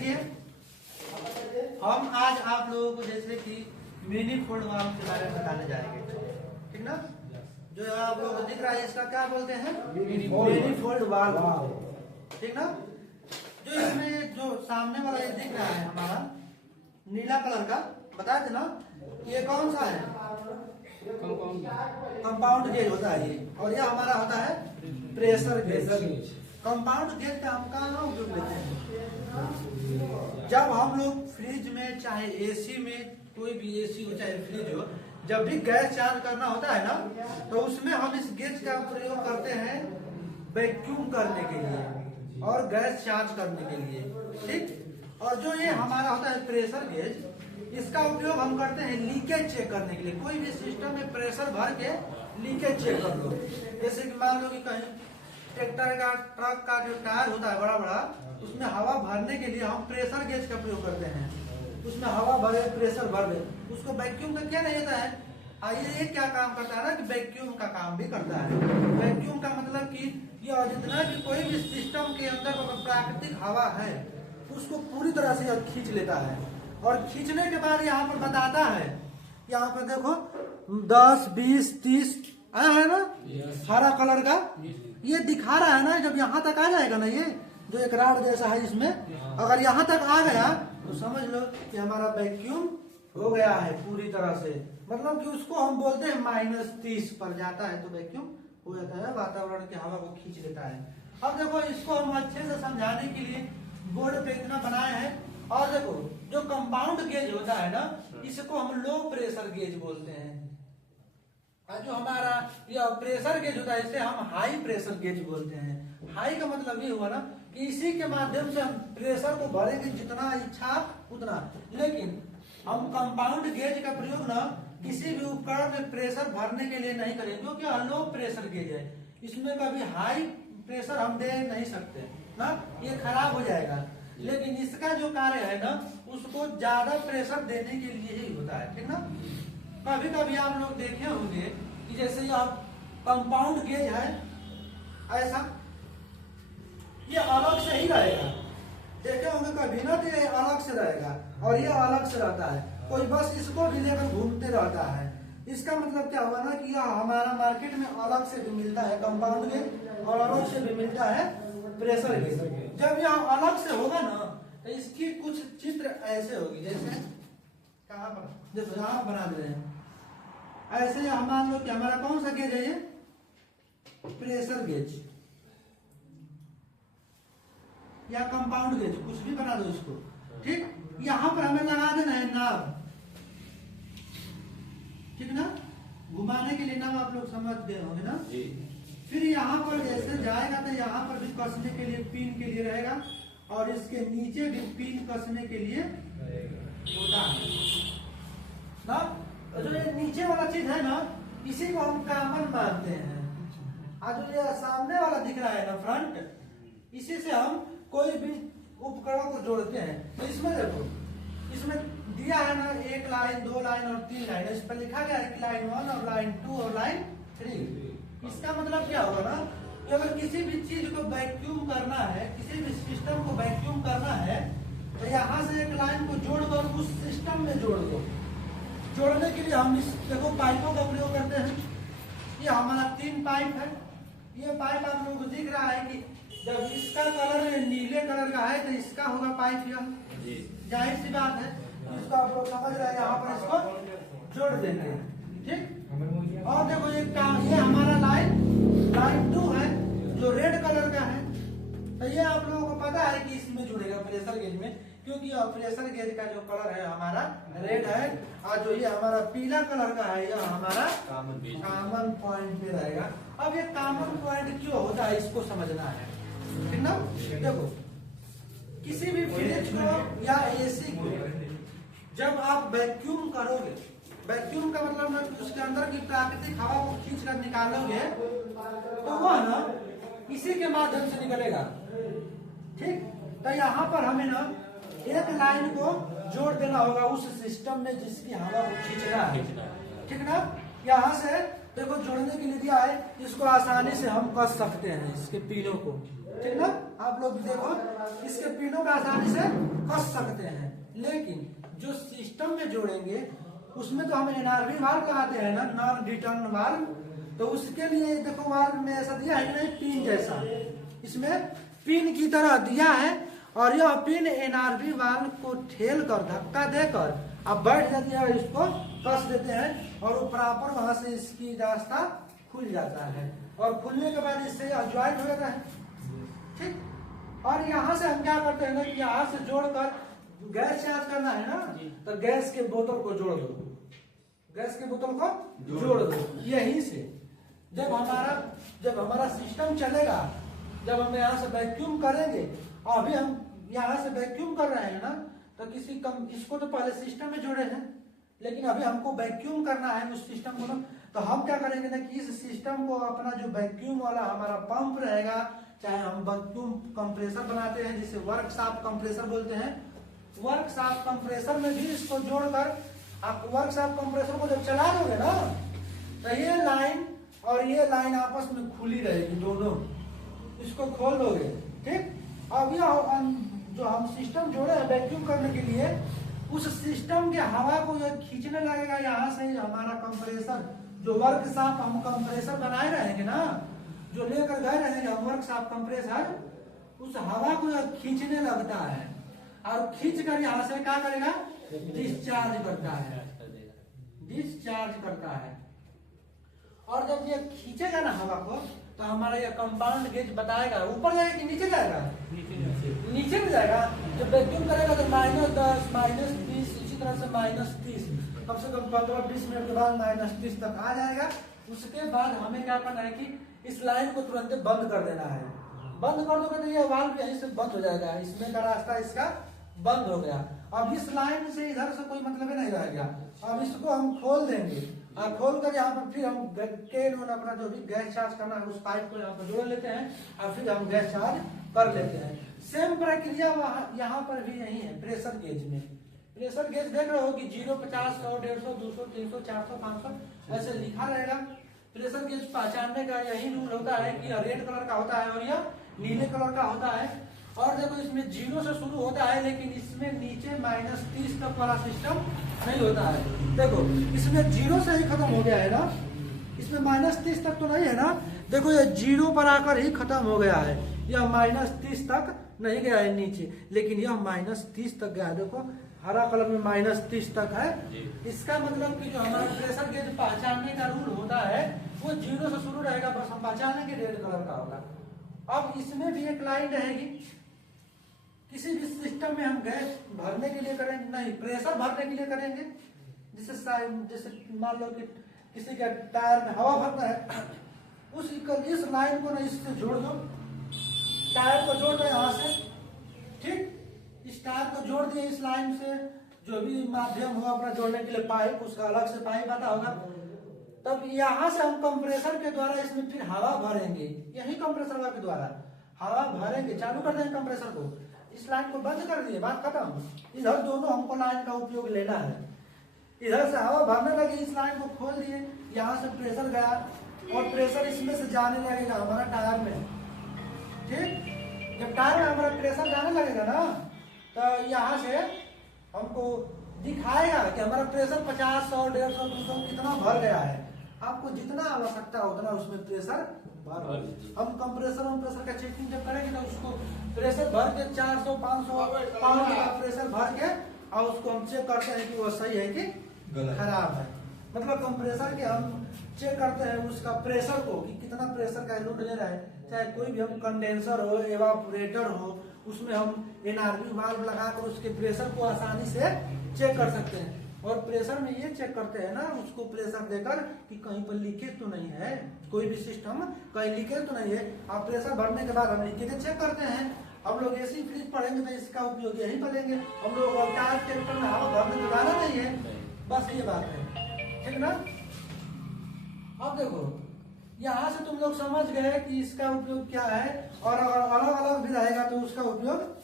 देखिए हम आज आप लोगों को जैसे कि मिनी फोल्ड वाल्व के बारे में बताने जाएंगे, ठीक ना। जो आप लोगों को दिख रहा है इसका क्या बोलते हैं, मिनी फोल्ड वाल्व, ठीक ना। जो इसमें जो सामने वाला ये दिख रहा है हमारा नीला कलर का, बताए थे ना, ये कौन सा है, कंपाउंड गेज होता है ये, और ये हमारा होता है प्रेशर गेज। कंपाउंड गेज का हम कहाँ उपयोग लेते हैं, जब हम लोग फ्रिज में चाहे एसी में, कोई भी एसी हो चाहे फ्रिज हो, जब भी गैस चार्ज करना होता है ना, तो उसमें हम इस गेज का प्रयोग करते हैं वैक्यूम करने के लिए और गैस चार्ज करने के लिए, ठीक। और जो ये हमारा होता है प्रेशर गेज, इसका उपयोग हम करते हैं लीकेज चेक करने के लिए। कोई भी सिस्टम में प्रेशर भर के लीकेज चेक कर लो, जैसे कि मान लो कि कहीं ट्रैक्टर का, ट्रक का जो टायर होता है बड़ा बड़ा, उसमें हवा भरने के लिए हम प्रेशर गेज का प्रयोग करते हैं। उसमें हवा भरे, प्रेशर भर दे, उसको वैक्यूम का क्या नहीं होता है। ये क्या काम करता है ना कि वैक्यूम का काम भी करता है। वैक्यूम का मतलब कि ये जितना कि कोई भी सिस्टम के अंदर प्राकृतिक हवा है उसको पूरी तरह से खींच लेता है, और खींचने के बाद यहाँ पर बताता है, यहाँ पर देखो 10, 20, 30 आया है ना, हरा कलर का ये दिखा रहा है ना। जब यहाँ तक आ जाएगा ना, ये जो एक राड जैसा है, इसमें अगर यहाँ तक आ गया तो समझ लो कि हमारा वैक्यूम हो गया है पूरी तरह से। मतलब कि उसको हम बोलते हैं -30 पर जाता है तो वैक्यूम हो जाता है, वातावरण की हवा को खींच लेता है। अब देखो इसको हम अच्छे से समझाने के लिए बोर्ड पे इतना बनाए हैं। और देखो जो कंपाउंड गेज होता है ना, इसको हम लो प्रेशर गेज बोलते हैं, और जो हमारा ये प्रेशर गेज होता है इसे हम हाई प्रेशर गेज बोलते हैं। हाई का मतलब ये हुआ ना कि इसी के माध्यम से हम प्रेशर को भरेंगे जितना इच्छा उतना। लेकिन हम कंपाउंड गेज का प्रयोग ना किसी भी उपकरण में प्रेशर भरने के लिए नहीं करेंगे, क्योंकि लो प्रेशर गेज है, इसमें कभी हाई प्रेशर हम दे नहीं सकते ना, ये खराब हो जाएगा। लेकिन इसका जो कार्य है ना, उसको ज्यादा प्रेशर देने के लिए ही होता है, ठीक ना। कभी कभी आप लोग देखे होंगे कि जैसे ये कंपाउंड गेज है ऐसा, ये अलग से ही रहेगा, देखे होंगे कभी ना, तो ये अलग से रहेगा और ये अलग से रहता है। कोई बस इसको भी लेकर घूमते रहता है। इसका मतलब क्या हुआ ना कि हमारा मार्केट में अलग से भी मिलता है कंपाउंड गेज और अलग से भी मिलता है प्रेशर गेज। जब यह अलग से होगा ना, तो इसकी कुछ चित्र ऐसे होगी, जैसे कहाँ पर देखो यहाँ बना दे रहे हैं ऐसे। हम मान लो कि हमारा कौन सा गेज है, ये प्रेशर गेज या कंपाउंड गेज, कुछ भी बना दो इसको, ठीक। यहाँ पर हमें लगा देना है नाब, ठीक ना, घुमाने के लिए नाब, आप लोग समझ गए होंगे ना। फिर यहाँ पर जैसे जाएगा तो यहाँ पर भी कसने के लिए पिन के लिए रहेगा, और इसके नीचे भी पिन कसने के लिए होता है ना। जो ये नीचे वाला चीज है ना, इसी को हम कॉमन मानते हैं। और जो ये सामने वाला दिख रहा है ना फ्रंट, इसी से हम कोई भी उपकरण को जोड़ते हैं। तो इसमें देखो, इसमें दिया है ना 1 लाइन, 2 लाइन और 3 लाइन, इस पर लिखा गया है कि लाइन 1 और लाइन 2 और लाइन 3। इसका मतलब क्या होगा ना कि अगर किसी भी चीज को वैक्यूम करना है, किसी भी सिस्टम को वैक्यूम करना है, तो यहाँ से एक लाइन को जोड़कर उस सिस्टम में जोड़ दो। जोड़ने के लिए हम इस देखो पाइपों का प्रयोग करते हैं। ये हमारा 3 पाइप है। ये पाइप आप लोगों को दिख रहा है कि जब इसका कलर नीले कलर का है तो इसका होगा पाइप, यह जाहिर सी बात है। इसको आप लोग समझ रहे हैं, यहाँ पर इसको जोड़ देंगे, ठीक। और देखो ये हमारा लाइन 2 है जो रेड कलर का है, तो ये आप लोगों को पता है कि इसमें जुड़ेगा प्रेशर गेज में, क्योंकि प्रेशर गेज का जो कलर है हमारा रेड है, और जो ये हमारा पीला कलर का है यह हमारा कॉमन पॉइंट में रहेगा। अब ये कॉमन पॉइंट क्यों होता है इसको समझना है, ठीक ना। देखो किसी भी फ्रिज को या एसी को जब आप वैक्यूम करोगे, वैक्यूम का मतलब ना उसके अंदर की प्राकृतिक हवा को खींच कर निकालोगे, तो वह ना इसी के माध्यम से निकलेगा, ठीक। तो यहाँ पर हमें ना एक लाइन को जोड़ देना होगा उस सिस्टम में जिसकी हवा को खींचना है, ठीक ना। यहाँ से देखो जोड़ने के लिए दिया है, इसको आसानी से हम कस सकते हैं, इसके पिनों को ठीक ना। आप लोग देखो इसके पिनों का आसानी से कस सकते हैं, लेकिन जो सिस्टम में जोड़ेंगे उसमें तो हम एनआरवी वाल्व लगाते हैं ना, नॉन रिटर्न वाल्व। तो उसके लिए देखो वाल्व में ऐसा दिया है कि नहीं, पिन जैसा, इसमें पिन की तरह दिया है और यह पिन एनआरवी वाल्व को ठेल कर धक्का देकर अब बैठ जाती है, इसको कस देते हैं और वो प्रॉपर वहां से इसकी रास्ता खुल जाता है और खुलने के बाद इससे ज्वाइंट हो जाता है, ठीक। और यहाँ से हम क्या करते हैं ना, यहाँ से जोड़कर गैस चार्ज करना है ना, तो गैस के बोतल को जोड़ दो, गैस के बोतल को जोड़ दो। यहीं से जब हमारा सिस्टम चलेगा, जब हम यहाँ से वैक्यूम करेंगे, अभी हम यहाँ से वैक्यूम कर रहे हैं ना, तो इसको तो पहले सिस्टम में जोड़े हैं, लेकिन अभी हमको वैक्यूम करना है उस सिस्टम को ना। तो हम क्या करेंगे ना कि इस सिस्टम को अपना जो वैक्यूम वाला हमारा पंप रहेगा, चाहे हम वैक्यूम कंप्रेसर बनाते हैं जिसे वर्कशॉप कंप्रेसर बोलते हैं, वर्कशॉप कंप्रेसर में भी इसको जोड़कर आप वर्कशॉप कंप्रेसर को जब चला दोगे ना, तो ये लाइन और ये लाइन आपस में खुली रहेगी, दोनों इसको खोल दोगे, ठीक। अब यह जो हम सिस्टम जोड़े हैं वैक्यूम करने के लिए, उस सिस्टम के हवा को यह खींचने लगेगा यहाँ से हमारा कंप्रेसर, जो वर्कशॉप हम कंप्रेसर बनाए रहेंगे ना, जो लेकर गए रहेंगे हम वर्कशॉप कंप्रेसर, उस हवा को यह खींचने लगता है और खींच कर यहाँ से क्या करेगा, डिस्चार्ज करता है, डिस्चार्ज करता है। और जब ये खींचेगा ना हवा को, तो हमारा ये कंपाउंड गेज बताएगा ऊपर जाएगा कि नीचे जाएगा, नीचे में जाएगा। जब वैक्यूम करेगा तो -10, -20, इसी तरह से -30, कम से कम 15-20 मिनट के बाद -30 तक आ जाएगा। उसके बाद हमें क्या करना है कि इस लाइन को तुरंत बंद कर देना है। बंद कर दोगे तो ये वाल्व यहीं से बंद हो जाएगा, इसमें का रास्ता इसका बंद हो गया। अब इस लाइन से इधर से कोई मतलब नहीं रहेगा। अब इसको हम खोल देंगे और खोल कर यहाँ पर फिर हम केन अपना जो भी गैस चार्ज करना है उस पाइप को यहाँ पर जोड़ लेते हैं और फिर हम गैस चार्ज कर लेते हैं। सेम प्रक्रिया यहाँ पर भी यही है। प्रेशर गेज में, प्रेशर गेज देख रहे हो कि 0, 50, 100, 150, 200, 300, 400, 500 ऐसे लिखा रहेगा। प्रेशर गेज पहचानने का यही रूल होता है कि रेड कलर का होता है और यह नीले कलर का होता है। और देखो इसमें 0 से शुरू होता है, लेकिन इसमें नीचे -30 तक वाला सिस्टम नहीं होता है। देखो इसमें 0 से ही खत्म हो गया है ना, इसमें -30 तक तो नहीं है ना। देखो ये 0 पर आकर ही खत्म हो गया है, यह -30 तक नहीं गया है नीचे, लेकिन यह -30 तक गया है। देखो हरा कलर में -30 तक है। इसका मतलब कि जो हमारा प्रेशर गेज पहचानने का रूल होता है वो 0 से शुरू रहेगा, बस हम पहचान लेंगे रेड कलर का होगा। अब इसमें भी एक लाइन रहेगी। किसी भी सिस्टम में हम गैस भरने के लिए करेंगे, नहीं प्रेशर भरने के लिए करेंगे, जैसे मान लो कि किसी के टायर में हवा भरना है, इस लाइन को ना इससे जोड़ दो, टायर को जोड़ दो यहाँ से, ठीक। इस टायर को जोड़ दिए इस लाइन से, जो भी माध्यम हो अपना जोड़ने के लिए पाइप, उसका अलग से पाइप आता होगा। तब यहाँ से हम कंप्रेसर के द्वारा इसमें फिर हवा भरेंगे, यही कंप्रेसर के द्वारा हवा भरेंगे। चालू कर देंगे कंप्रेसर को, इस लाइन को बंद कर दिए, बात खत्म। इधर दोनों हमको लाइन का उपयोग लेना है। इधर से हवा भरने लगी, इस लाइन को खोल दिए, यहाँ से प्रेशर गया और प्रेशर इसमें से जाने लगेगा हमारा टायर में, ठीक। जब टायर में हमारा प्रेशर जाने लगेगा ना, तो यहाँ से हमको दिखाएगा कि हमारा प्रेशर 50, 100, 150, 200 कितना भर गया है। आपको जितना आवश्यकता हो उतना उसमें प्रेशर भर। हम कंप्रेसर का चेकिंग जब करेंगे तो उसको प्रेशर भर के 400, 500 पाउंड का प्रेशर भर के और उसको हम चेक करते हैं कि वो सही है कि खराब है। मतलब कंप्रेसर के हम चेक करते हैं उसका प्रेशर को कि कितना प्रेशर का लोड ले रहा है। चाहे कोई भी हम कंडेंसर हो, एवापोरेटर हो, उसमें हम एनआरवी वाल्व लगाकर उसके प्रेशर को आसानी से चेक कर सकते हैं। और प्रेशर में ये चेक करते हैं ना उसको प्रेशर देकर कि कहीं पर लीकेज तो नहीं है, कोई भी सिस्टम कहीं लीकेज तो नहीं है। आप प्रेशर भरने के बाद हम लीकेज चेक करते हैं। हम लोग एसी फ्रिज पढ़ेंगे तो इसका उपयोग यही करेंगे। हम लोग टायर ट्रैक्टर में हवा भरने तो जाना नहीं है, बस ये बात है, ठीक ना। अब देखो यहाँ से तुम लोग समझ गए कि इसका उपयोग क्या है, और अगर अलग अलग भी रहेगा तो उसका उपयोग